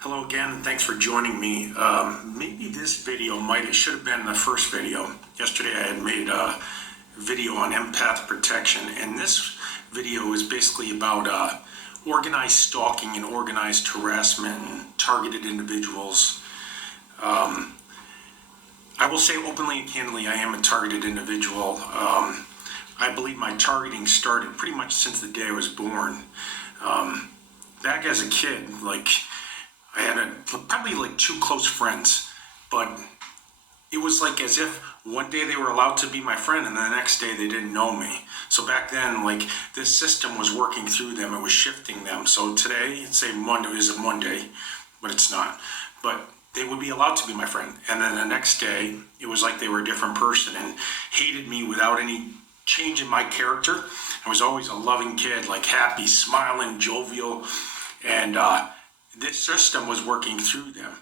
Hello again, and thanks for joining me. Maybe this video should have been the first video. Yesterday I had made a video on empath protection, and this video is basically about organized stalking and organized harassment and targeted individuals. I will say openly and candidly, I am a targeted individual. I believe my targeting started pretty much since the day I was born. Back as a kid, I had probably two close friends, but it was like as if one day they were allowed to be my friend and the next day they didn't know me. So back then, this system was working through them, it was shifting them. So today, say Monday is a Monday, but it's not. But they would be allowed to be my friend. And then the next day, it was like they were a different person and hated me without any change in my character. I was always a loving kid, happy, smiling, jovial, and this system was working through them.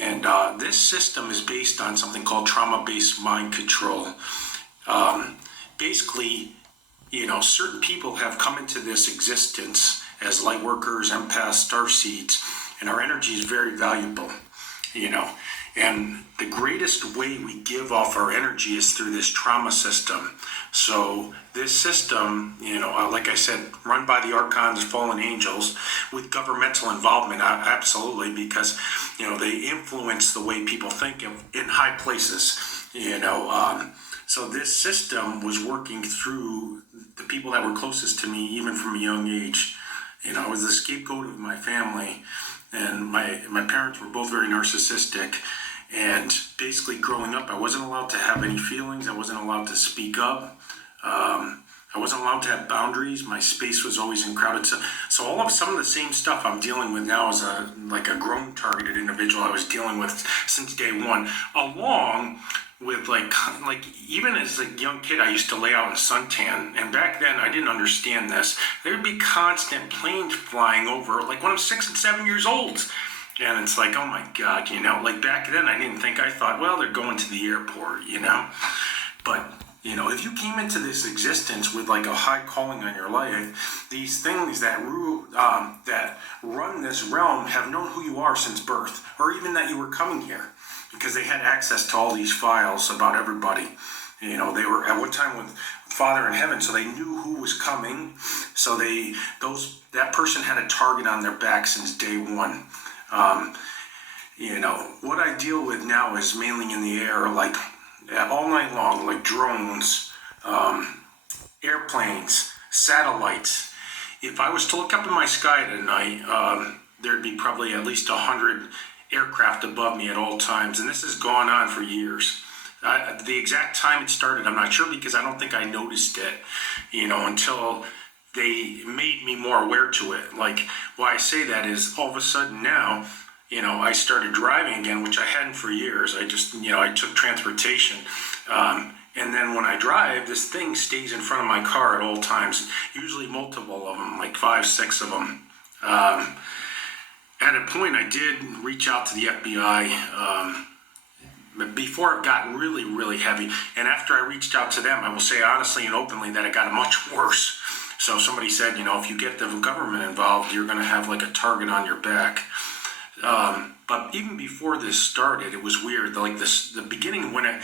And this system is based on something called trauma-based mind control. Basically, certain people have come into this existence as light workers, empaths, starseeds, and our energy is very valuable, And the greatest way we give off our energy is through this trauma system. So this system, like I said, run by the archons, fallen angels, with governmental involvement, absolutely, because, they influence the way people think in high places, So this system was working through the people that were closest to me, even from a young age. I was the scapegoat of my family, and my parents were both very narcissistic. And basically growing up, I wasn't allowed to have any feelings. I wasn't allowed to speak up. I wasn't allowed to have boundaries. My space was always crowded. So some of the same stuff I'm dealing with now as a grown targeted individual, I was dealing with since day one, along with even as a young kid, I used to lay out in suntan, and back then I didn't understand this. There'd be constant planes flying over, when I'm 6 and 7 years old. And it's oh my God, back then I thought, well, they're going to the airport, But, if you came into this existence with a high calling on your life, these things that run this realm have known who you are since birth, or even that you were coming here, because they had access to all these files about everybody. They were at one time with Father in heaven, so they knew who was coming. So that person had a target on their back since day one. What I deal with now is mainly in the air, all night long, drones, airplanes, satellites. If I was to look up in my sky tonight, there'd be probably at least 100 aircraft above me at all times, and this has gone on for years. The exact time it started, I'm not sure, because I don't think I noticed it, until they made me more aware to it. Why I say that is all of a sudden now, I started driving again, which I hadn't for years. I just, I took transportation. And then when I drive, this thing stays in front of my car at all times, usually multiple of them, 5, 6 of them. At a point, I did reach out to the FBI before it got really, really heavy. And after I reached out to them, I will say honestly and openly that it got much worse. So somebody said, if you get the government involved, you're going to have a target on your back. But even before this started, it was weird. The beginning when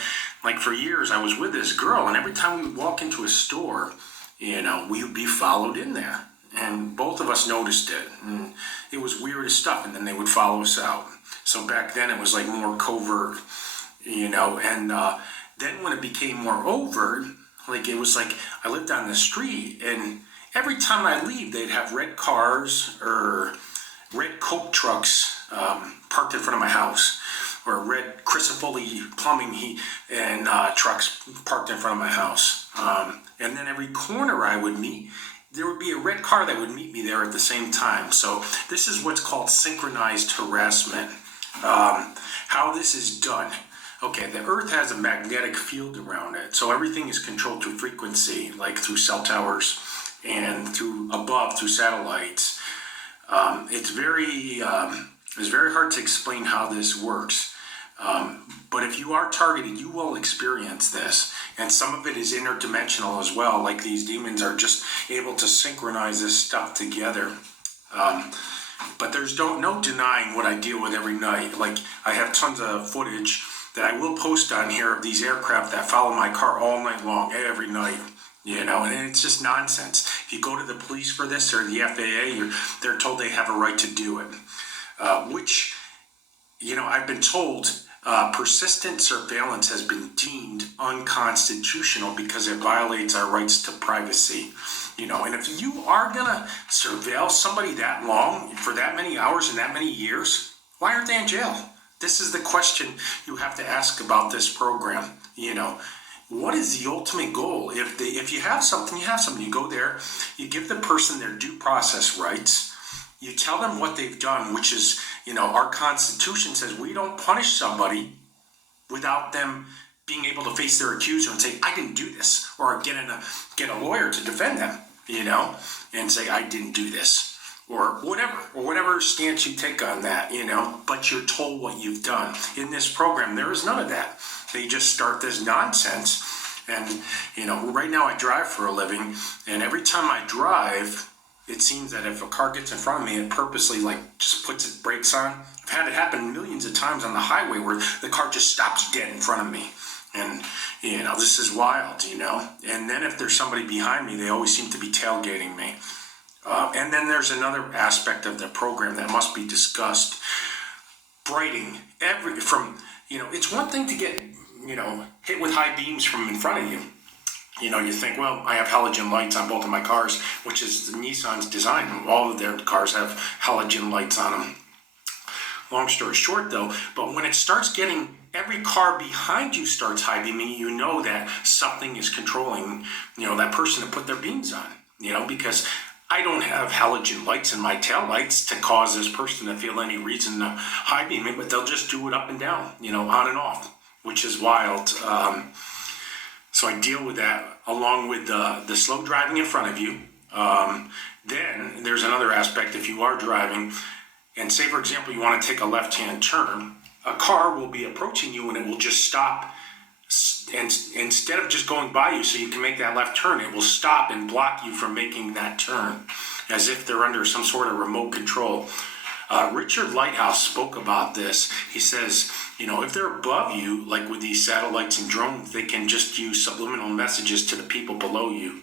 for years I was with this girl, and every time we would walk into a store, we would be followed in there. And both of us noticed it. And it was weird stuff, and then they would follow us out. So back then it was more covert, and then when it became more overt, it was I lived on the street, and every time I leave, they'd have red cars or red Coke trucks parked in front of my house, or red Crisafulli plumbing and trucks parked in front of my house. And then every corner I would meet, there would be a red car that would meet me there at the same time. So this is what's called synchronized harassment. How this is done. Okay, the Earth has a magnetic field around it, so everything is controlled through frequency, through cell towers and through satellites. It's very hard to explain how this works. But if you are targeted, you will experience this. And some of it is interdimensional as well. These demons are just able to synchronize this stuff together. But there's no denying what I deal with every night. Like, I have tons of footage that I will post on here of these aircraft that follow my car all night long, every night. And it's just nonsense. If you go to the police for this or the FAA, they're told they have a right to do it. Which, I've been told persistent surveillance has been deemed unconstitutional because it violates our rights to privacy. And if you are going to surveil somebody that long, for that many hours and that many years, why aren't they in jail? This is the question you have to ask about this program. What is the ultimate goal? If you have something, you have something. You go there, you give the person their due process rights. You tell them what they've done, which is, our Constitution says we don't punish somebody without them being able to face their accuser and say, I didn't do this, or get a lawyer to defend them, and say, I didn't do this, or whatever stance you take on that, but you're told what you've done. In this program, there is none of that. They just start this nonsense. And, right now I drive for a living, and every time I drive, it seems that if a car gets in front of me, it purposely just puts its brakes on. I've had it happen millions of times on the highway where the car just stops dead in front of me. And, this is wild, And then if there's somebody behind me, they always seem to be tailgating me. And then there's another aspect of the program that must be discussed. Brighting. It's one thing to get, hit with high beams from in front of you. You think, well, I have halogen lights on both of my cars, which is Nissan's design. All of their cars have halogen lights on them. Long story short, though, but when it starts getting, every car behind you starts high beaming, you know that something is controlling, that person to put their beams on, because I don't have halogen lights in my tail lights to cause this person to feel any reason to high beam it, but they'll just do it up and down, on and off, which is wild. So I deal with that along with the slow driving in front of you. Then there's another aspect. If you are driving, and say, for example, you want to take a left-hand turn, a car will be approaching you and it will just stop. And instead of just going by you so you can make that left turn, it will stop and block you from making that turn, as if they're under some sort of remote control. Richard Lighthouse spoke about this. He says, if they're above you, like with these satellites and drones, they can just use subliminal messages to the people below you.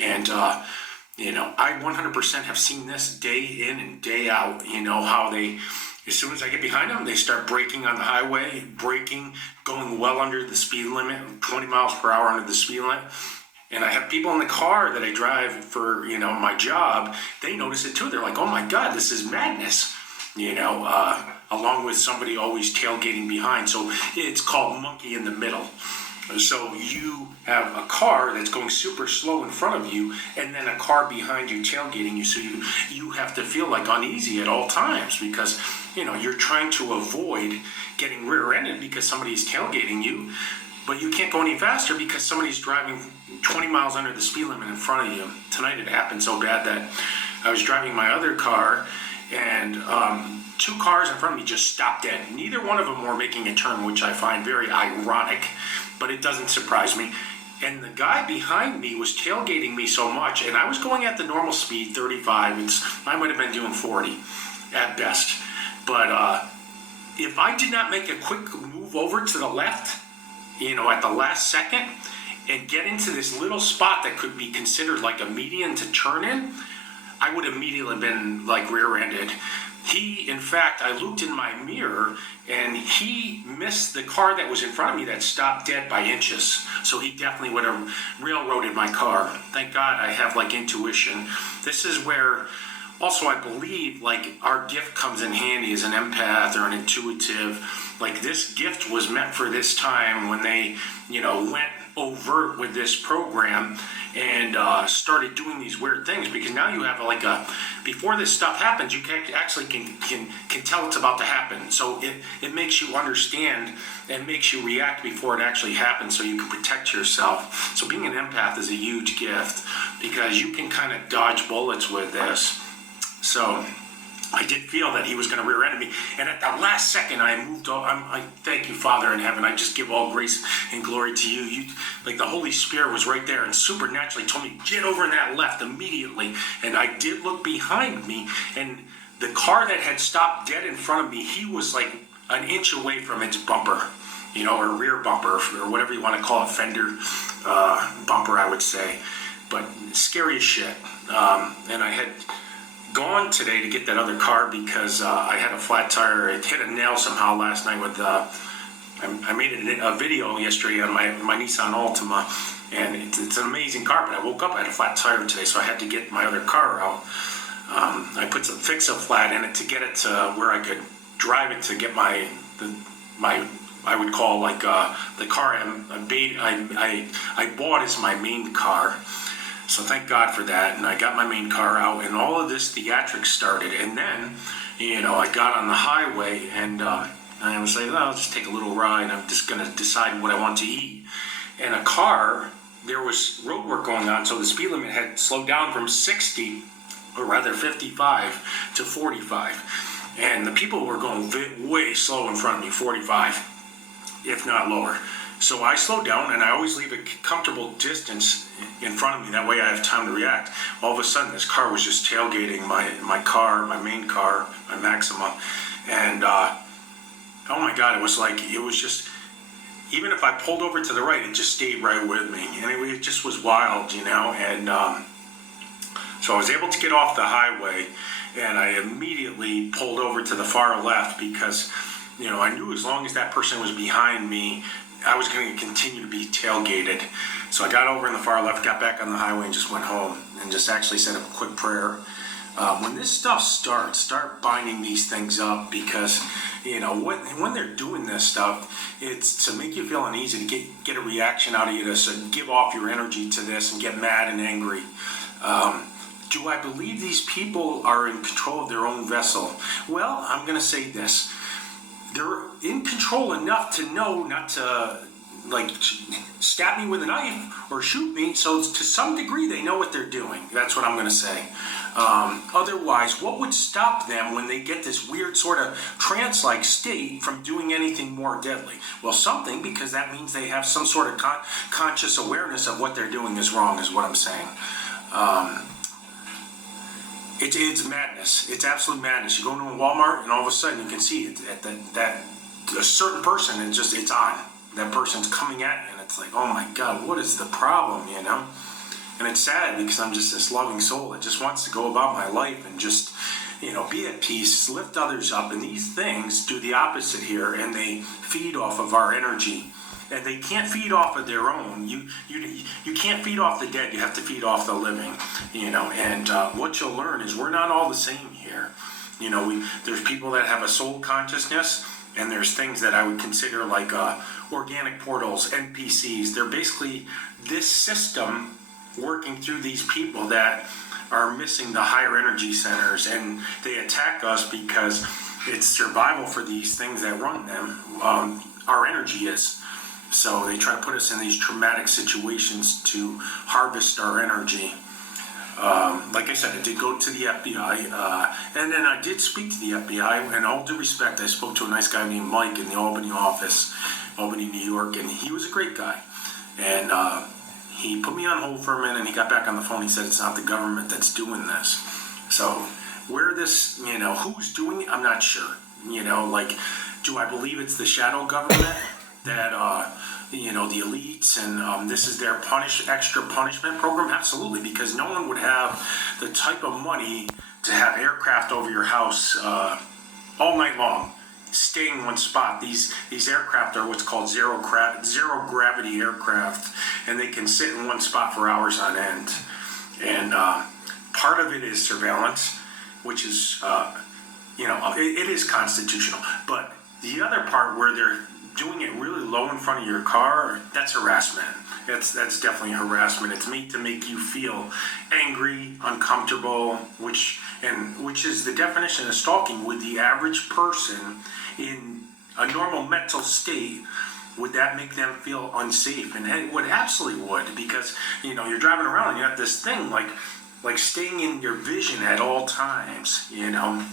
And, I 100% have seen this day in and day out, how they, as soon as I get behind them, they start braking on the highway, going well under the speed limit, 20 miles per hour under the speed limit. And I have people in the car that I drive for, my job. They notice it too. They're like, oh my God, this is madness. Along with somebody always tailgating behind. So it's called monkey in the middle. So you have a car that's going super slow in front of you, and then a car behind you tailgating you. So you have to feel like uneasy at all times because, you're trying to avoid getting rear-ended because somebody's tailgating you. But you can't go any faster because somebody's driving 20 miles under the speed limit in front of you. Tonight it happened so bad that I was driving my other car, and two cars in front of me just stopped dead. Neither one of them were making a turn, which I find very ironic, but it doesn't surprise me. And the guy behind me was tailgating me so much, and I was going at the normal speed, 35. I might have been doing 40 at best. But if I did not make a quick move over to the left, at the last second, and get into this little spot that could be considered like a median to turn in, I would immediately been rear-ended. In fact, I looked in my mirror and he missed the car that was in front of me that stopped dead by inches. So he definitely would have railroaded my car. Thank God I have intuition. This is where also I believe our gift comes in handy as an empath or an intuitive. This gift was meant for this time when they, went overt with this program and started doing these weird things, because now you have before this stuff happens, you can tell it's about to happen. So it makes you understand and makes you react before it actually happens so you can protect yourself. So being an empath is a huge gift because you can kind of dodge bullets with this. So I did feel that he was going to rear-end me, and at the last second, I moved on. I thank you, Father in heaven. I just give all grace and glory to you. You, the Holy Spirit was right there and supernaturally told me, get over in that left immediately. And I did look behind me, and the car that had stopped dead in front of me, he was like an inch away from its bumper, or rear bumper, or whatever you want to call it, fender bumper, I would say. But scary as shit. And I had gone today to get that other car because I had a flat tire. It hit a nail somehow last night with, I made a video yesterday on my Nissan Altima, and it's an amazing car, but I woke up, I had a flat tire today, so I had to get my other car out. I put some fix-a-flat in it to get it to where I could drive it to get my I would call like the car I bought as my main car. So thank God for that, and I got my main car out, and all of this theatrics started. And then, I got on the highway, and I was like, I'll just take a little ride. I'm just going to decide what I want to eat. And a car, there was road work going on, so the speed limit had slowed down from 60, or rather 55, to 45. And the people were going way slow in front of me, 45, if not lower. So I slowed down, and I always leave a comfortable distance in front of me. That way I have time to react. All of a sudden, this car was just tailgating my car, my main car, my Maxima. And, oh my God, it was just, even if I pulled over to the right, it just stayed right with me. Anyway, it just was wild, And so I was able to get off the highway, and I immediately pulled over to the far left because, I knew as long as that person was behind me, I was going to continue to be tailgated. So I got over in the far left, got back on the highway, and just went home and just actually said a quick prayer. When this stuff starts, start binding these things up, because, when they're doing this stuff, it's to make you feel uneasy, to get a reaction out of you, to give off your energy to this and get mad and angry. Do I believe these people are in control of their own vessel? Well, I'm going to say this. They're in control enough to know not to, stab me with a knife or shoot me, so to some degree they know what they're doing. That's what I'm going to say. Otherwise, what would stop them when they get this weird sort of trance-like state from doing anything more deadly? Well, something, because that means they have some sort of conscious awareness of what they're doing is wrong, is what I'm saying. It's madness. It's absolute madness. You go into a Walmart, and all of a sudden you can see it, that a certain person, it's on. That person's coming at you, and it's like, oh my God, what is the problem, And it's sad, because I'm just this loving soul that just wants to go about my life and just, be at peace, lift others up. And these things do the opposite here, and they feed off of our energy. And they can't feed off of their own. You can't feed off the dead. You have to feed off the living, And what you'll learn is we're not all the same here. There's people that have a soul consciousness, and there's things that I would consider like organic portals, NPCs. They're basically this system working through these people that are missing the higher energy centers, and they attack us because it's survival for these things that run them. Our energy is. So they try to put us in these traumatic situations to harvest our energy. Like I said, I did go to the FBI, and then I did speak to the FBI. In all due respect, I spoke to a nice guy named Mike in the Albany office, Albany, New York, and he was a great guy. And he put me on hold for a minute, and he got back on the phone. He said, it's not the government that's doing this. So where this, who's doing it, I'm not sure. Do I believe it's the shadow government that, the elites, and this is their extra punishment program? Absolutely, because no one would have the type of money to have aircraft over your house all night long, staying in one spot. These aircraft are what's called zero gravity aircraft, and they can sit in one spot for hours on end. And part of it is surveillance, which is, it is constitutional. But the other part, where they're doing it really low in front of your car, that's harassment. That's definitely harassment. It's made to make you feel angry, uncomfortable, which is the definition of stalking. With the average person in a normal mental state, would that make them feel unsafe? And it would, absolutely would, because you're driving around and you have this thing like staying in your vision at all times,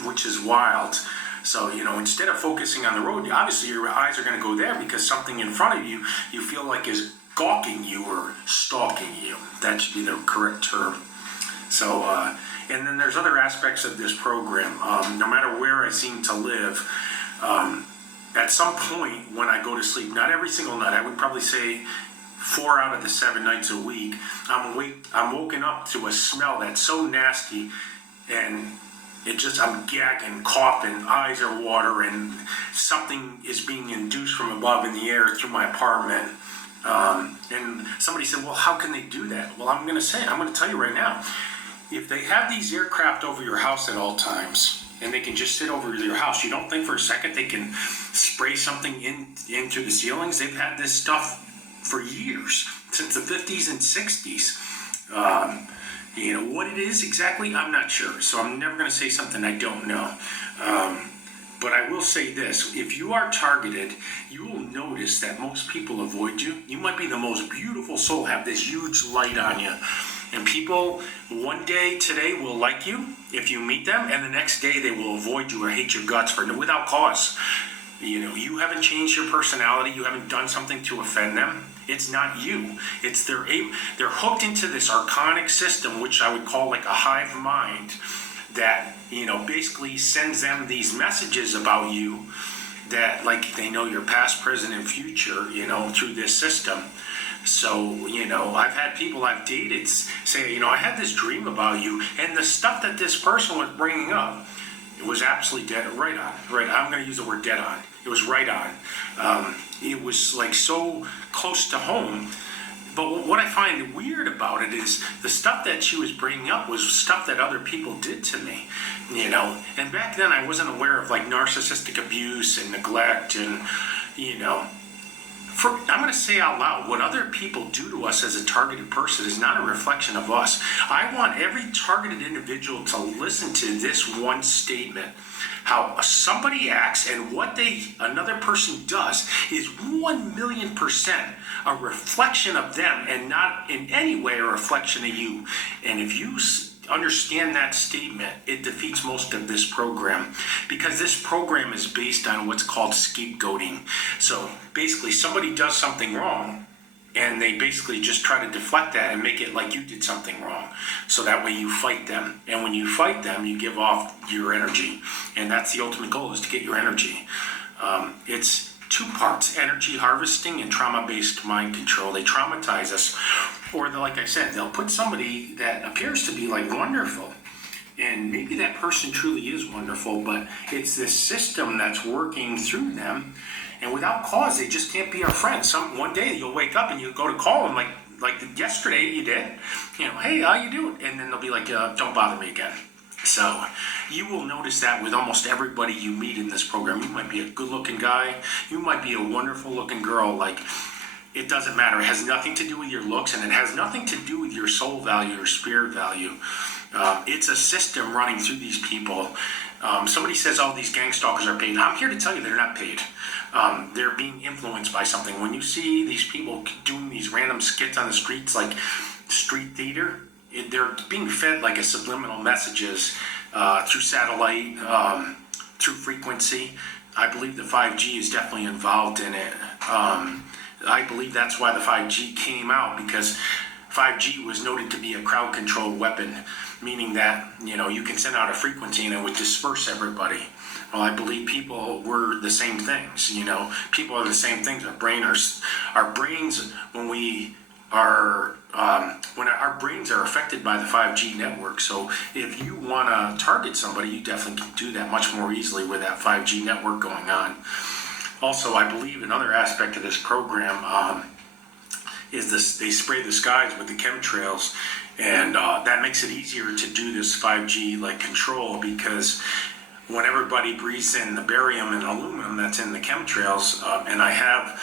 which is wild. So, instead of focusing on the road, obviously your eyes are going to go there because something in front of you feel like is gawking you or stalking you. That should be the correct term. So, And then there's other aspects of this program. No matter where I seem to live, at some point when I go to sleep, not every single night, I would probably say 4 out of the 7 nights a week, I'm woken up to a smell that's so nasty, and I'm gagging, coughing, eyes are watering, something is being induced from above in the air through my apartment. And somebody said, well, how can they do that? Well, I'm going to tell you right now, if they have these aircraft over your house at all times, and they can just sit over your house, you don't think for a second they can spray something into the ceilings? They've had this stuff for years, since the 50s and 60s. What it is exactly, I'm not sure. So I'm never going to say something I don't know. But I will say this, if you are targeted, you will notice that most people avoid you. You might be the most beautiful soul, have this huge light on you. And people one day today will like you if you meet them, and the next day they will avoid you or hate your guts without cause. You haven't changed your personality, you haven't done something to offend them. It's not you. It's they're hooked into this archonic system, which I would call like a hive mind, that basically sends them these messages about you, that like they know your past, present, and future, through this system. So, I've had people I've dated say, I had this dream about you, and the stuff that this person was bringing up, it was absolutely right on. I'm going to use the word dead on. It was right on. It was like so close to home. But what I find weird about it is the stuff that she was bringing up was stuff that other people did to me, And back then I wasn't aware of like narcissistic abuse and neglect and, I'm going to say out loud, what other people do to us as a targeted person is not a reflection of us. I want every targeted individual to listen to this one statement. How somebody acts and what another person does is 1,000,000% a reflection of them, and not in any way a reflection of you. And if you understand that statement, it defeats most of this program, because this program is based on what's called scapegoating. So basically somebody does something wrong, and they basically just try to deflect that and make it like you did something wrong. So that way you fight them. And when you fight them, you give off your energy. And that's the ultimate goal, is to get your energy. It's 2 parts, energy harvesting and trauma-based mind control. They traumatize us. Or like I said, they'll put somebody that appears to be like wonderful. And maybe that person truly is wonderful, but it's this system that's working through them. And without cause, they just can't be our friends. One day you'll wake up and you go to call them like yesterday you did. Hey, how you doing? And then they'll be like, don't bother me again. So you will notice that with almost everybody you meet in this program. You might be a good-looking guy. You might be a wonderful-looking girl. It doesn't matter. It has nothing to do with your looks, and it has nothing to do with your soul value or spirit value. It's a system running through these people. Somebody says, these gang stalkers are paid. I'm here to tell you they're not paid. They're being influenced by something. When you see these people doing these random skits on the streets, like street theater, they're being fed like a subliminal messages through satellite, through frequency. I believe the 5G is definitely involved in it. I believe that's why the 5G came out, because 5G was noted to be a crowd control weapon, meaning that, you can send out a frequency and it would disperse everybody. Well, I believe people were the same things, people are the same things. Our brains, when our brains are affected by the 5G network. So if you want to target somebody, you definitely can do that much more easily with that 5G network going on. Also, I believe another aspect of this program is they spray the skies with the chemtrails, and that makes it easier to do this 5G control, because when everybody breathes in the barium and aluminum that's in the chemtrails, and I have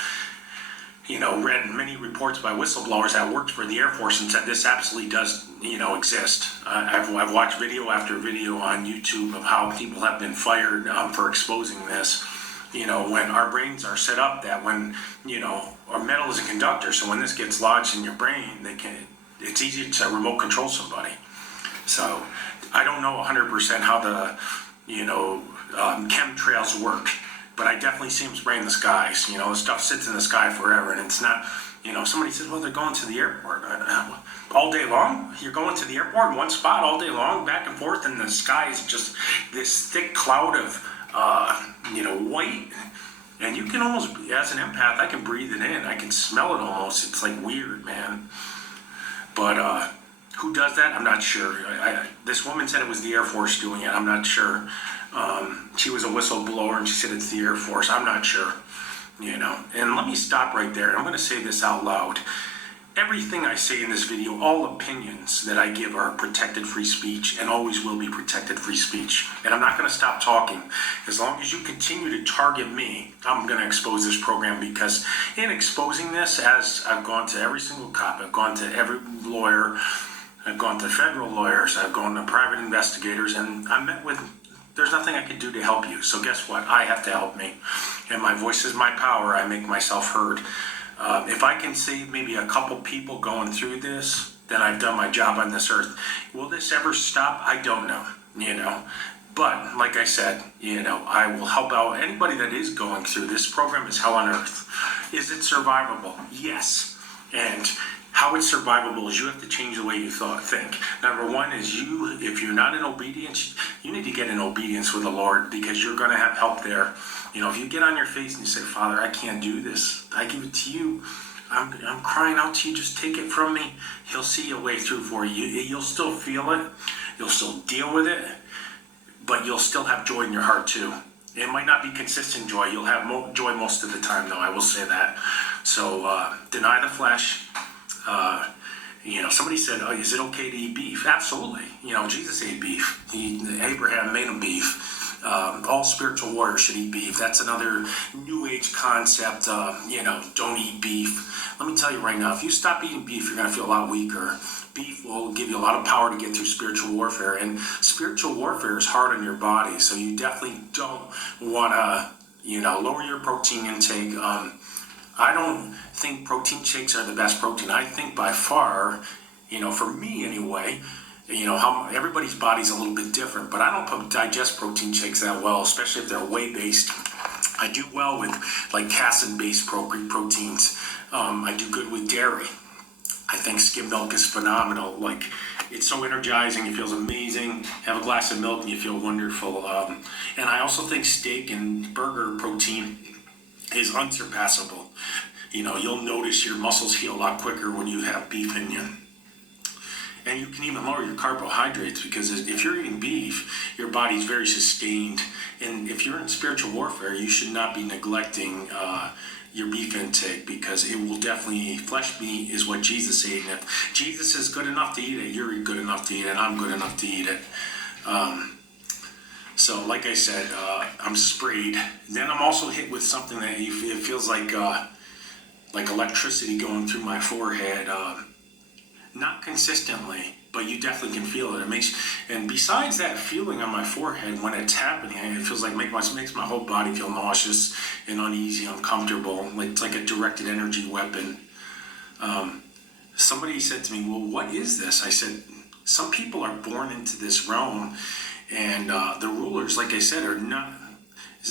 read many reports by whistleblowers that worked for the Air Force and said this absolutely does exist. I've watched video after video on YouTube of how people have been fired for exposing this. When our brains are set up that when, our metal is a conductor, so when this gets lodged in your brain, it's easy to remote control somebody. So I don't know 100% how the, chemtrails work, but I definitely see them spraying the skies. The stuff sits in the sky forever, and it's not Somebody says, well, they're going to the airport. All day long? You're going to the airport in one spot all day long, back and forth, and the sky is just this thick cloud of, white. And you can almost, as an empath, I can breathe it in. I can smell it almost. It's like weird, man. But who does that? I'm not sure. This woman said it was the Air Force doing it. I'm not sure. She was a whistleblower, and she said it's the Air Force. I'm not sure. And let me stop right there. I'm going to say this out loud. Everything I say in this video, all opinions that I give are protected free speech and always will be protected free speech. And I'm not going to stop talking. As long as you continue to target me, I'm going to expose this program, because in exposing this, as I've gone to every single cop, I've gone to every lawyer, I've gone to federal lawyers, I've gone to private investigators, and I'm met with, there's nothing I can do to help you. So guess what? I have to help me. And my voice is my power. I make myself heard. If I can save maybe a couple people going through this, then I've done my job on this earth. Will this ever stop? I don't know, But like I said, I will help out anybody that is going through. This program is hell on earth. Is it survivable? Yes. And how it's survivable is you have to change the way you think. Number one is if you're not in obedience, you need to get in obedience with the Lord, because you're going to have help there. If you get on your face and you say, Father, I can't do this. I give it to you. I'm crying out to you. Just take it from me. He'll see a way through for you. You'll still feel it. You'll still deal with it. But you'll still have joy in your heart too. It might not be consistent joy. You'll have joy most of the time, though. I will say that. So deny the flesh. Somebody said, oh, is it okay to eat beef? Absolutely. Jesus ate beef. Abraham made him beef. All spiritual warriors should eat beef. That's another new age concept. Don't eat beef. Let me tell you right now, if you stop eating beef, you're going to feel a lot weaker. Beef will give you a lot of power to get through spiritual warfare. And spiritual warfare is hard on your body. So you definitely don't want to, lower your protein intake. I don't think protein shakes are the best protein. I think by far, for me anyway, how everybody's body's a little bit different, but I don't digest protein shakes that well, especially if they're whey-based. I do well with like casein-based proteins. I do good with dairy. I think skim milk is phenomenal. Like, it's so energizing. It feels amazing. Have a glass of milk and you feel wonderful. And I also think steak and burger protein is unsurpassable. You'll notice your muscles heal a lot quicker when you have beef in you. And you can even lower your carbohydrates, because if you're eating beef, your body's very sustained. And if you're in spiritual warfare, you should not be neglecting your beef intake, because it will definitely, flesh meat is what Jesus ate. And if Jesus is good enough to eat it, you're good enough to eat it, and I'm good enough to eat it. So like I said, I'm sprayed. Then I'm also hit with something that it feels like electricity going through my forehead. Not consistently, but you definitely can feel it. And besides that feeling on my forehead when it's happening, it feels like makes my whole body feel nauseous and uneasy, uncomfortable. It's like a directed energy weapon. Somebody said to me, well, what is this? I said, some people are born into this realm, and the rulers, like I said, are not.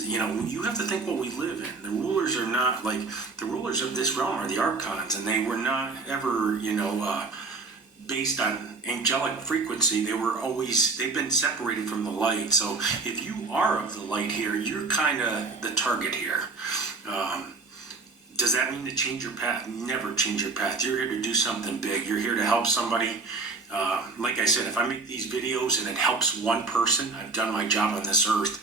You have to think what we live in. The rulers are not like the rulers of this realm are the archons, and they were not ever, based on angelic frequency. They've been separated from the light. So if you are of the light here, you're kind of the target here. Does that mean to change your path? Never change your path. You're here to do something big. You're here to help somebody. Like I said, if I make these videos and it helps one person, I've done my job on this earth.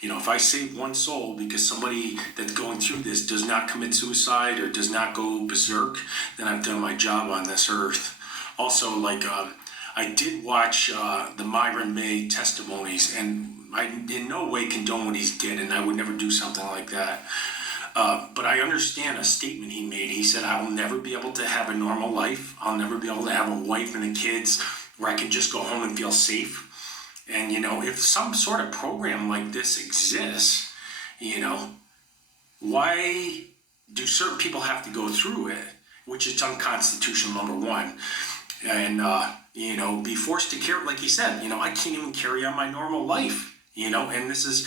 If I save one soul because somebody that's going through this does not commit suicide or does not go berserk, then I've done my job on this earth. Also, I did watch the Myron May testimonies, and I in no way condone what he did, and I would never do something like that. But I understand a statement he made. He said, I will never be able to have a normal life. I'll never be able to have a wife and the kids where I can just go home and feel safe. And, if some sort of program like this exists, why do certain people have to go through it, which is unconstitutional, number one. And, be forced to carry, like he said, I can't even carry on my normal life, and this is,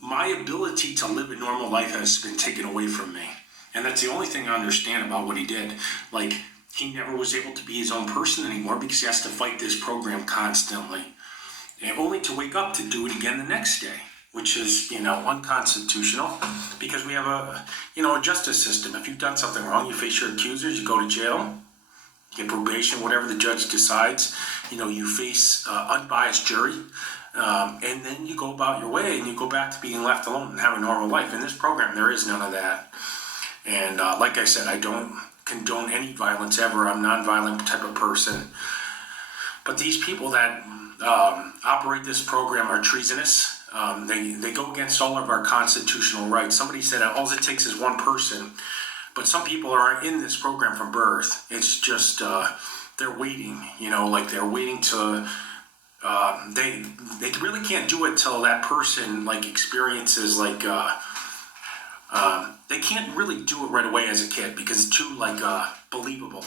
my ability to live a normal life has been taken away from me. And that's the only thing I understand about what he did. Like, he never was able to be his own person anymore because he has to fight this program constantly. And only to wake up to do it again the next day, which is, unconstitutional, because we have a justice system. If you've done something wrong, you face your accusers, you go to jail, get probation, whatever the judge decides. You face unbiased jury, and then you go about your way and you go back to being left alone and have a normal life. In this program, there is none of that. And like I said, I don't condone any violence ever. I'm a nonviolent type of person. But these people that operate this program are treasonous. They go against all of our constitutional rights. Somebody said all it takes is one person. But some people aren't in this program from birth. It's just they're waiting, they're waiting to. They really can't do it till that person experiences they can't really do it right away as a kid because it's too believable.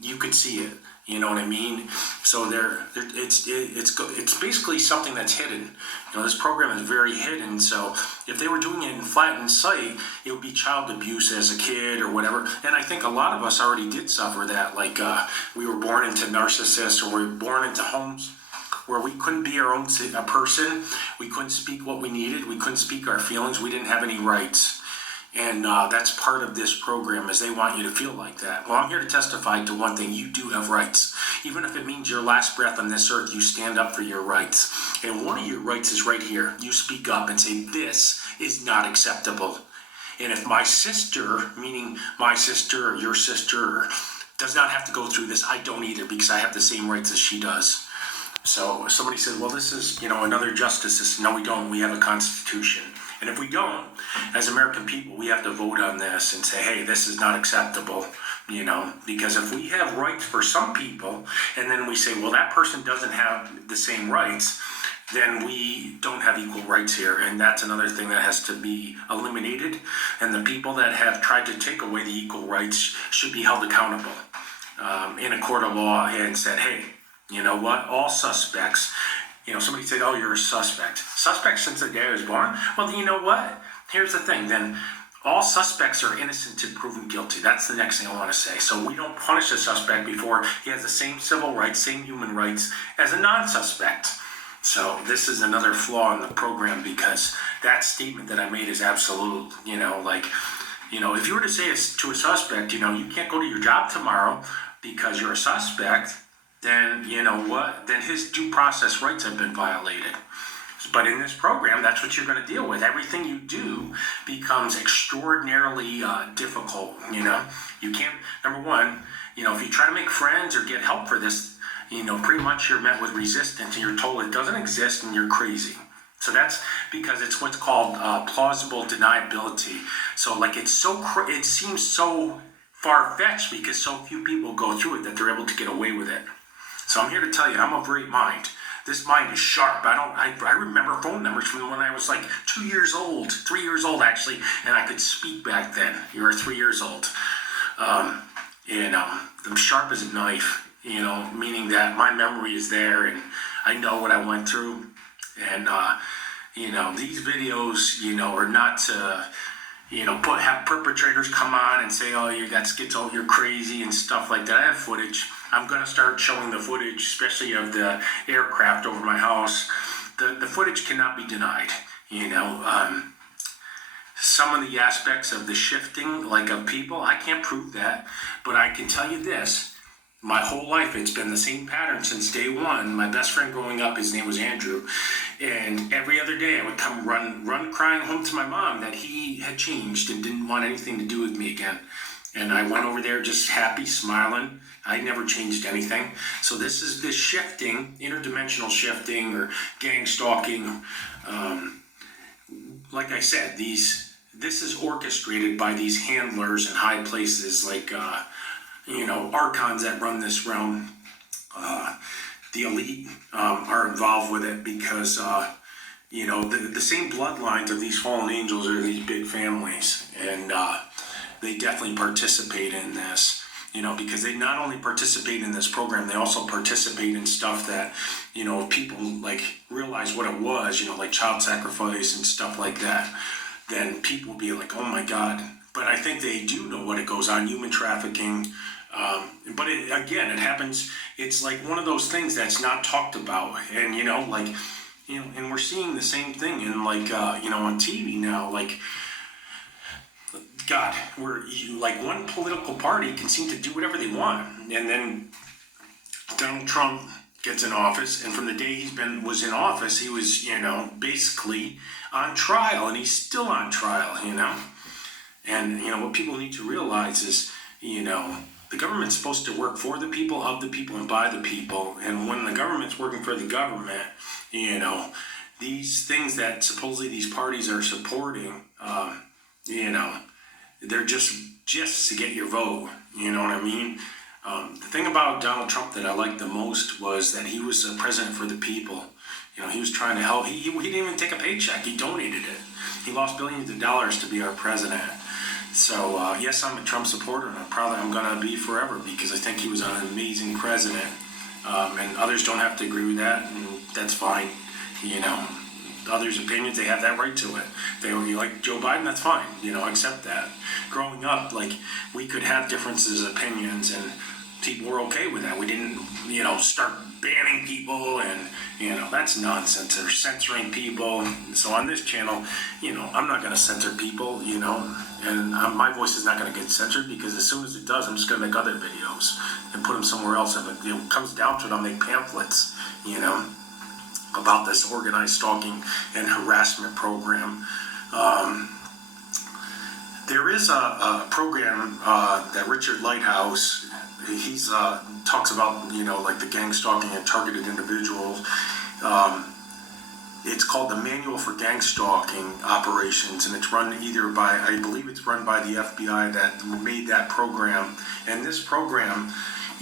You could see it. You know what I mean? So it's basically something that's hidden. This program is very hidden. So if they were doing it in flat in sight, it would be child abuse as a kid or whatever. And I think a lot of us already did suffer that. We were born into narcissists, or we were born into homes where we couldn't be our own person. We couldn't speak what we needed. We couldn't speak our feelings. We didn't have any rights. And that's part of this program, is they want you to feel like that. Well, I'm here to testify to one thing. You do have rights. Even if it means your last breath on this earth, you stand up for your rights. And one of your rights is right here. You speak up and say, this is not acceptable. And if my sister, meaning my sister or your sister, does not have to go through this, I don't either, because I have the same rights as she does. So somebody said, well, this is, another justice system. No, we don't. We have a constitution. And if we don't, as American people, we have to vote on this and say, hey, this is not acceptable, because if we have rights for some people, and then we say, well, that person doesn't have the same rights, then we don't have equal rights here. And that's another thing that has to be eliminated. And the people that have tried to take away the equal rights should be held accountable in a court of law and said, hey, you know what, all suspects, somebody said, oh, you're a suspect. Suspect since the day I was born? Well, you know what? Here's the thing. Then all suspects are innocent to proven guilty. That's the next thing I want to say. So we don't punish a suspect before he has the same civil rights, same human rights as a non-suspect. So this is another flaw in the program, because that statement that I made is absolute. If you were to say to a suspect, you can't go to your job tomorrow because you're a suspect, then you know what? Then his due process rights have been violated. But in this program, that's what you're going to deal with. Everything you do becomes extraordinarily difficult. You can't. Number one, if you try to make friends or get help for this, pretty much you're met with resistance, and you're told it doesn't exist, and you're crazy. So that's because it's what's called plausible deniability. So it seems so far-fetched because so few people go through it that they're able to get away with it. So I'm here to tell you, I'm a great mind. This mind is sharp. I remember phone numbers from when I was 3 years old actually, and I could speak back then. You were 3 years old. I'm sharp as a knife, meaning that my memory is there and I know what I went through. And, these videos, are not to, have perpetrators come on and say, oh, you got schizo, you're crazy and stuff like that. I have footage. I'm going to start showing the footage, especially of the aircraft over my house. The footage cannot be denied, Some of the aspects of the shifting, of people, I can't prove that. But I can tell you this. My whole life, it's been the same pattern since day one. My best friend growing up, his name was Andrew. And every other day I would come run crying home to my mom that he had changed and didn't want anything to do with me again. And I went over there just happy, smiling. I never changed anything. So this is this shifting, interdimensional shifting or gang stalking. Like I said, this is orchestrated by these handlers in high places archons that run this realm. The elite are involved with it because, the same bloodlines of these fallen angels are these big families. And they definitely participate in this, because they not only participate in this program, they also participate in stuff that, people realize what it was, like child sacrifice and stuff like that. then people will be like, oh my God. But I think they do know what it goes on, human trafficking. But again, it happens. It's like one of those things that's not talked about. And, and we're seeing the same thing in on TV now. God, like one political party can seem to do whatever they want. And then Donald Trump gets in office, and from the day was in office, he was, basically on trial, and he's still on trial, And, what people need to realize is, the government's supposed to work for the people, of the people, and by the people. And when the government's working for the government, these things that supposedly these parties are supporting, they're just to get your vote. You know what I mean? The thing about Donald Trump that I liked the most was that he was a president for the people. He was trying to help. He didn't even take a paycheck. He donated it. He lost billions of dollars to be our president. So, yes, I'm a Trump supporter, and I'm going to be forever because I think he was an amazing president. And others don't have to agree with that, and that's fine. Others' opinions, they have that right to it. They like Joe Biden, that's fine. Accept that. Growing up, we could have differences of opinions, and people were okay with that. We didn't, start banning people, and, that's nonsense. They're censoring people. So on this channel, I'm not going to censor people, and my voice is not going to get censored because as soon as it does, I'm just going to make other videos and put them somewhere else. If it comes down to it, I'll make pamphlets, about this organized stalking and harassment program. There is a program that Richard Lighthouse, he's talks about, the gang stalking and targeted individuals. It's called the Manual for Gang Stalking Operations, and it's run I believe it's run by the FBI that made that program. And this program,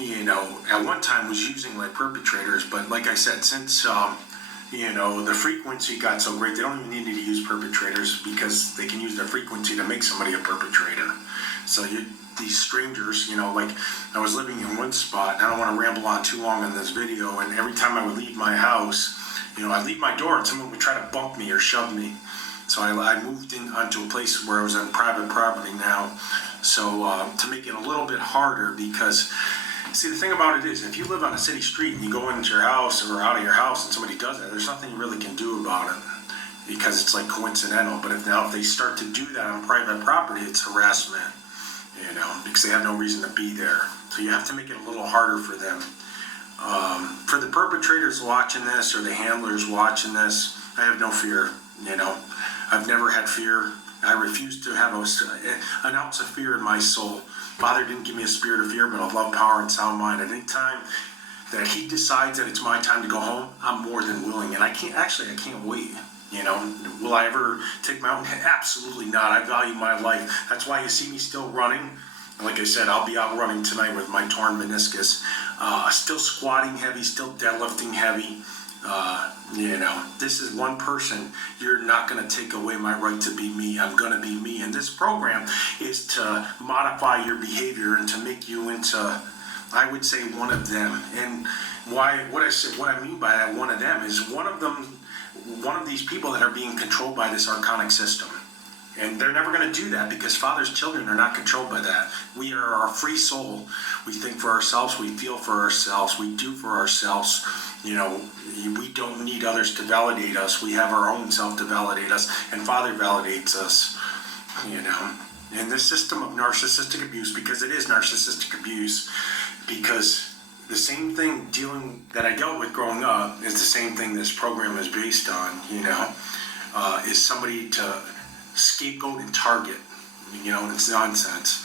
at one time was using perpetrators, but like I said, since the frequency got so great, they don't even need to use perpetrators because they can use their frequency to make somebody a perpetrator. So these strangers, I was living in one spot, and I don't want to ramble on too long in this video, and every time I would leave my house, I'd leave my door and someone would try to bump me or shove me. So I moved onto a place where I was on private property now. So to make it a little bit harder, because see, the thing about it is, if you live on a city street and you go into your house or out of your house and somebody does that, there's nothing you really can do about it because it's coincidental. But if they start to do that on private property, it's harassment, because they have no reason to be there. So you have to make it a little harder for them. For the perpetrators watching this or the handlers watching this, I have no fear. I've never had fear. I refuse to have an ounce of fear in my soul. Father didn't give me a spirit of fear, but of love, power, and sound mind. At any time that he decides that it's my time to go home, I'm more than willing. And I can't wait. Will I ever take my own? Absolutely not. I value my life. That's why you see me still running. Like I said, I'll be out running tonight with my torn meniscus. Still squatting heavy, still deadlifting heavy. This is one person. You're not going to take away my right to be me. I'm going to be me. And this program is to modify your behavior and to make you into, I would say, one of them. And what I mean by that, one of them, is one of these people that are being controlled by this archonic system. And they're never going to do that because Father's children are not controlled by that. We are our free soul. We think for ourselves. We feel for ourselves. We do for ourselves. We don't need others to validate us. We have our own self to validate us. And Father validates us. And this system of narcissistic abuse, because it is narcissistic abuse, because the same thing that I dealt with growing up is the same thing this program is based on, is somebody to scapegoat and target, it's nonsense.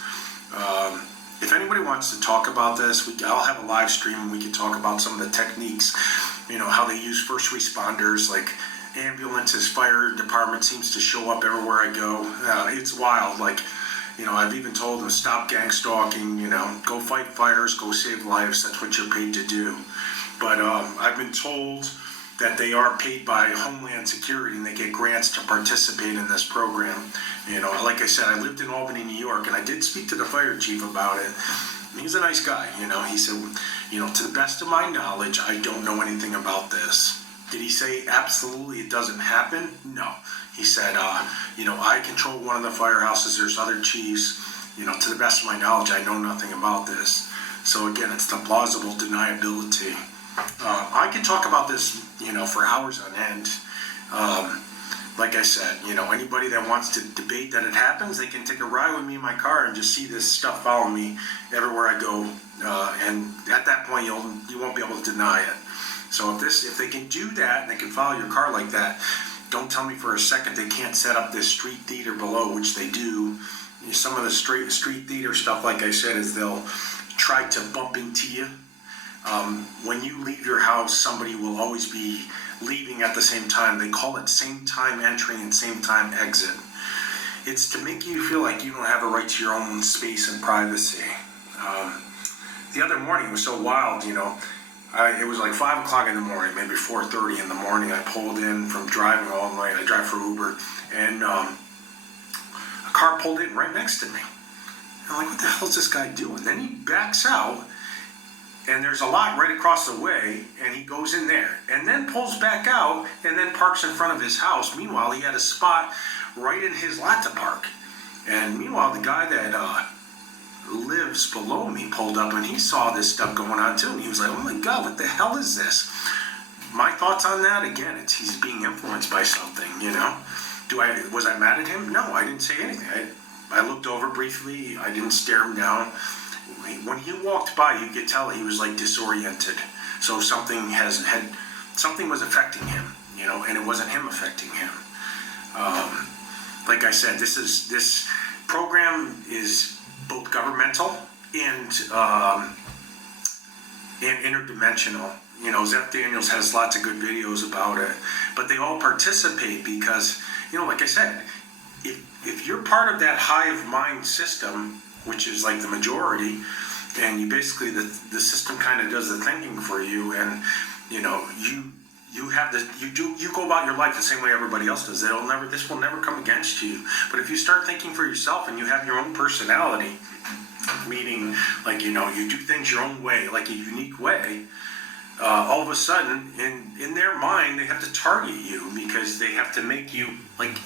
If anybody wants to talk about this, I'll have a live stream and we can talk about some of the techniques, how they use first responders, like ambulances, fire department seems to show up everywhere I go. It's wild. I've even told them, stop gang stalking, go fight fires, go save lives. That's what you're paid to do. But I've been told that they are paid by Homeland Security and they get grants to participate in this program. Like I said, I lived in Albany, New York, and I did speak to the fire chief about it. He's a nice guy. He said, to the best of my knowledge, I don't know anything about this. Did he say absolutely it doesn't happen? No. He said, I control one of the firehouses. There's other chiefs. To the best of my knowledge, I know nothing about this. So again, it's the plausible deniability. I could talk about this, for hours on end. Like I said, anybody that wants to debate that it happens, they can take a ride with me in my car and just see this stuff follow me everywhere I go. And at that point, you won't be able to deny it. So if they can do that and they can follow your car like that, don't tell me for a second they can't set up this street theater below, which they do. Some of the street theater stuff, like I said, is they'll try to bump into you. When you leave your house, somebody will always be leaving at the same time. They call it same time entry and same time exit. It's to make you feel like you don't have a right to your own space and privacy. The other morning was so wild, it was like 5 o'clock in the morning, maybe 4:30 in the morning. I pulled in from driving all night. I drive for Uber, and a car pulled in right next to me. I'm like, what the hell is this guy doing? Then he backs out, and there's a lot right across the way, and he goes in there, and then pulls back out, and then parks in front of his house. Meanwhile, he had a spot right in his lot to park. And meanwhile, the guy that lives below me pulled up, and he saw this stuff going on too, and he was like, oh my God, what the hell is this? My thoughts on that, again, he's being influenced by something, Was I mad at him? No, I didn't say anything. I looked over briefly. I didn't stare him down. When he walked by, you could tell he was like disoriented. So something was affecting him, and it wasn't him affecting him. Like I said, this program is both governmental and interdimensional. Zeph Daniels has lots of good videos about it, but they all participate because, like I said, if you're part of that hive mind system, which is like the majority, and you basically, the system kind of does the thinking for you, and you go about your life the same way everybody else does. This will never come against you. But if you start thinking for yourself and you have your own personality, meaning like you do things your own way, like a unique way, all of a sudden in their mind they have to target you because they have to make you like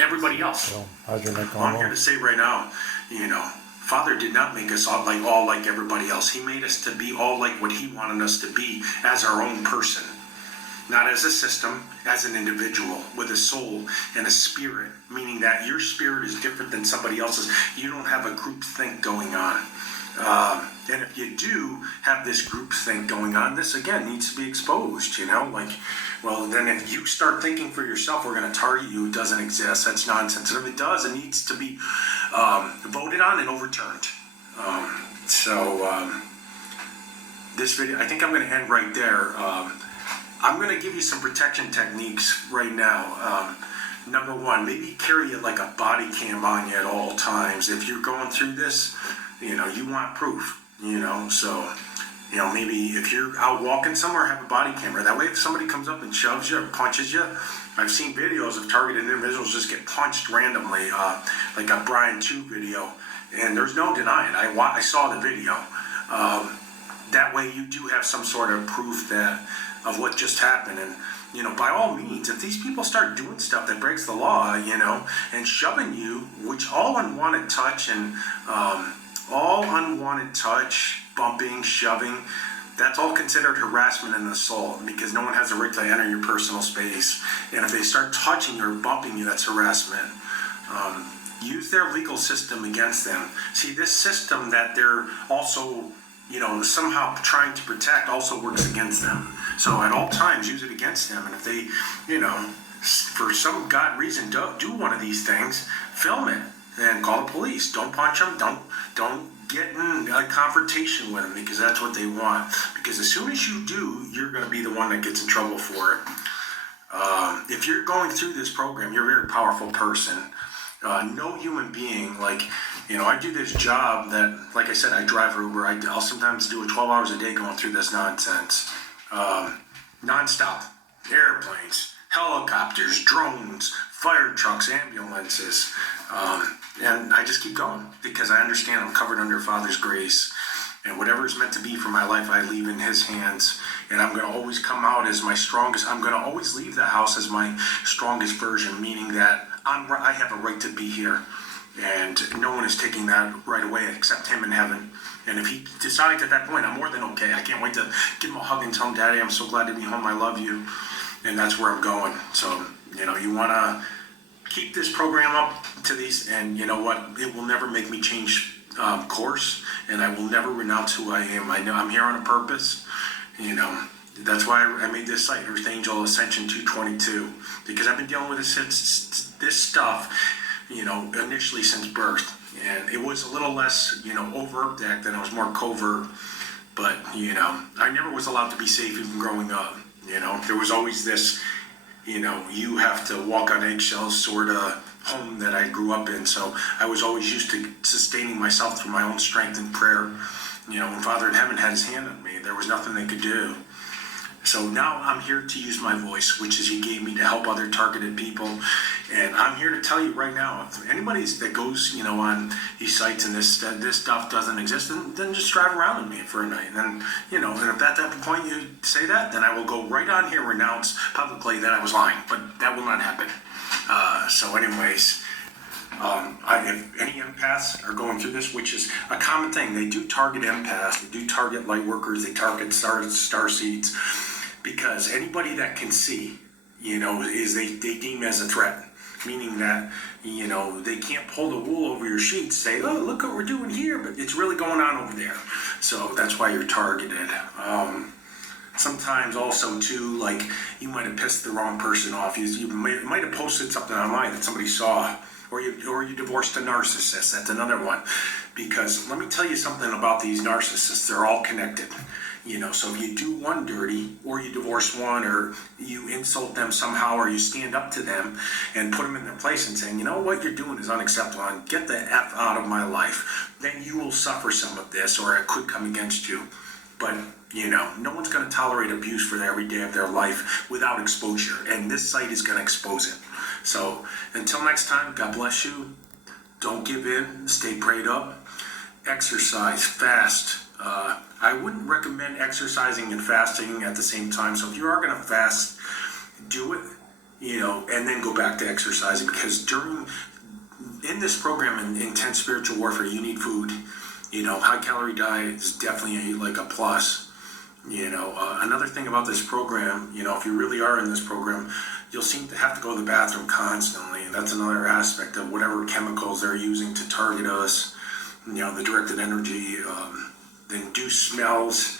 everybody else. Well, how's your neck I'm here to say right now, Father did not make us all like everybody else. He made us to be all like what He wanted us to be as our own person. Not as a system, as an individual with a soul and a spirit, meaning that your spirit is different than somebody else's. You don't have a group think going on. And if you do have this group think going on, this again needs to be exposed, then if you start thinking for yourself, we're going to target you, it doesn't exist. That's nonsense. And if it does, it needs to be voted on and overturned. This video, I think I'm going to end right there. I'm going to give you some protection techniques right now. Number one, maybe carry it like a body cam on you at all times. If you're going through this, you want proof, so, maybe if you're out walking somewhere, have a body camera. That way, if somebody comes up and shoves you or punches you, I've seen videos of targeted individuals just get punched randomly, like a Brian 2 video, and there's no denying. I saw the video. That way, you do have some sort of proof of what just happened. And, by all means, if these people start doing stuff that breaks the law, and shoving you, which all unwanted touch and bumping, shoving, that's all considered harassment and assault because no one has a right to enter your personal space. And if they start touching you or bumping you, that's harassment. Use their legal system against them. See, this system that they're also somehow trying to protect also works against them. So at all times, use it against them. And if they, for some God reason, do one of these things, film it and call the police. Don't punch them. Don't get in a confrontation with them because that's what they want. Because as soon as you do, you're going to be the one that gets in trouble for it. If you're going through this program, you're a very powerful person. No human being, I do this job that, like I said, I drive for Uber. I'll sometimes do it 12 hours a day going through this nonsense. Nonstop. Airplanes, helicopters, drones, fire trucks, ambulances. And I just keep going because I understand I'm covered under Father's grace. And whatever is meant to be for my life, I leave in his hands. And I'm going to always come out as my strongest. I'm going to always leave the house as my strongest version, meaning that I have a right to be here. And no one is taking that right away except him in heaven. And if he decides at that point, I'm more than okay. I can't wait to give him a hug and tell him, Daddy, I'm so glad to be home. I love you. And that's where I'm going. So, you want to keep this program up to these. And you know what? It will never make me change course. And I will never renounce who I am. I know I'm here on a purpose. That's why I made this site, Earth Angel Ascension 222. Because I've been dealing with this stuff, initially since birth. And it was a little less, overt act than it was more covert. But, I never was allowed to be safe even growing up. There was always this, you have to walk on eggshells sort of home that I grew up in. So I was always used to sustaining myself through my own strength and prayer. When Father in Heaven had his hand on me, there was nothing they could do. So now I'm here to use my voice, which is he gave me to help other targeted people. And I'm here to tell you right now, if anybody that goes, on these sites and this stuff doesn't exist, then just drive around with me for a night. And, and if at that point you say that, then I will go right on here and renounce publicly that I was lying. But that will not happen. So anyways, if any empaths are going through this, which is a common thing, they do target empaths, they do target light workers, they target star seeds, because anybody that can see, is they deem as a threat, meaning that, they can't pull the wool over your sheets, say, oh, look what we're doing here, but it's really going on over there. So that's why you're targeted. Sometimes also too, like you might have pissed the wrong person off. You might have posted something online that somebody saw, or you divorced a narcissist. That's another one. Because let me tell you something about these narcissists. They're all connected. So if you do one dirty, or you divorce one, or you insult them somehow, or you stand up to them and put them in their place and saying, what you're doing is unacceptable, and get the F out of my life, then you will suffer some of this, or it could come against you. But, no one's going to tolerate abuse for every day of their life without exposure. And this site is going to expose it. So until next time, God bless you. Don't give in. Stay prayed up. Exercise. Fast. I wouldn't recommend exercising and fasting at the same time. So if you are going to fast, do it, and then go back to exercising. Because in this program, in intense spiritual warfare, you need food. High calorie diet is definitely like a plus. Another thing about this program, if you really are in this program, you'll seem to have to go to the bathroom constantly. That's another aspect of whatever chemicals they're using to target us. The directed energy, the induced smells.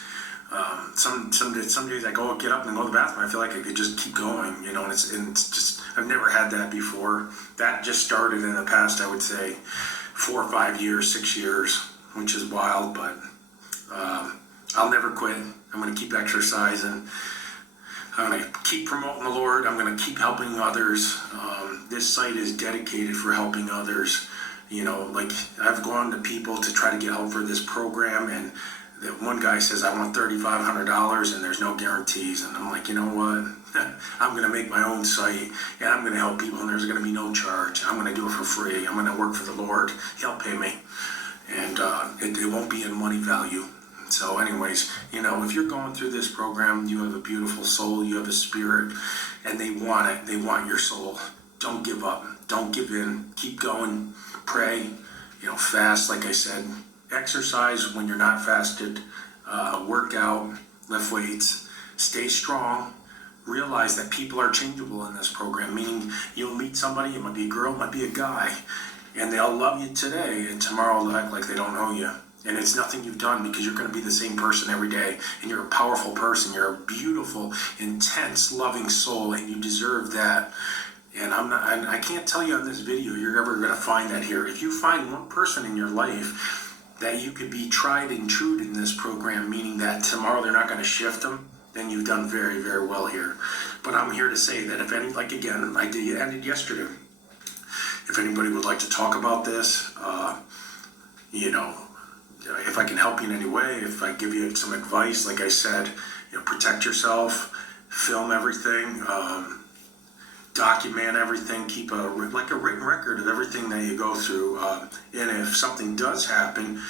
Some days I get up and go to the bathroom. I feel like I could just keep going, and it's just, I've never had that before. That just started in the past, I would say, 4 or 5 years, 6 years, which is wild, but I'll never quit. I'm going to keep exercising. I'm going to keep promoting the Lord. I'm going to keep helping others. This site is dedicated for helping others. Like I've gone to people to try to get help for this program, and that one guy says, I want $3,500 and there's no guarantees. And I'm like, you know what? I'm going to make my own site and I'm going to help people, and there's going to be no charge. I'm going to do it for free. I'm going to work for the Lord. He'll pay me. And it won't be in money value. So anyways, if you're going through this program, you have a beautiful soul, you have a spirit, and they want it. They want your soul. Don't give up. Don't give in. Keep going. Pray. Fast, like I said. Exercise when you're not fasted. Work out. Lift weights. Stay strong. Realize that people are changeable in this program, meaning you'll meet somebody, it might be a girl, it might be a guy, and they'll love you today, and tomorrow they'll act like they don't know you. And it's nothing you've done, because you're going to be the same person every day. And you're a powerful person. You're a beautiful, intense, loving soul, and you deserve that. And I can't tell you on this video you're ever going to find that here. If you find one person in your life that you could be tried and true in this program, meaning that tomorrow they're not going to shift them, then you've done very, very well here. But I'm here to say that if any, like again, I ended yesterday. If anybody would like to talk about this, if I can help you in any way, if I give you some advice, like I said, protect yourself, film everything, document everything, keep a written record of everything that you go through. And if something does happen,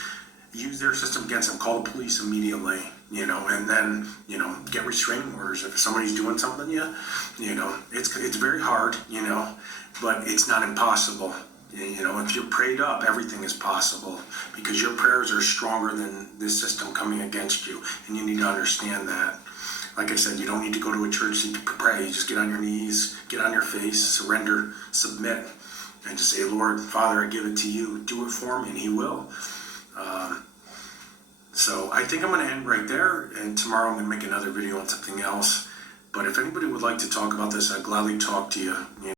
use their system against them. Call the police immediately, and then, get restraining orders. If somebody's doing something, it's very hard, but it's not impossible. If you're prayed up, everything is possible because your prayers are stronger than this system coming against you, and you need to understand that. Like I said, you don't need to go to a church to pray. You just get on your knees, get on your face, surrender, submit, and just say, Lord, Father, I give it to you. Do it for me, and He will. So I think I'm going to end right there, and tomorrow I'm going to make another video on something else. But if anybody would like to talk about this, I'd gladly talk to you.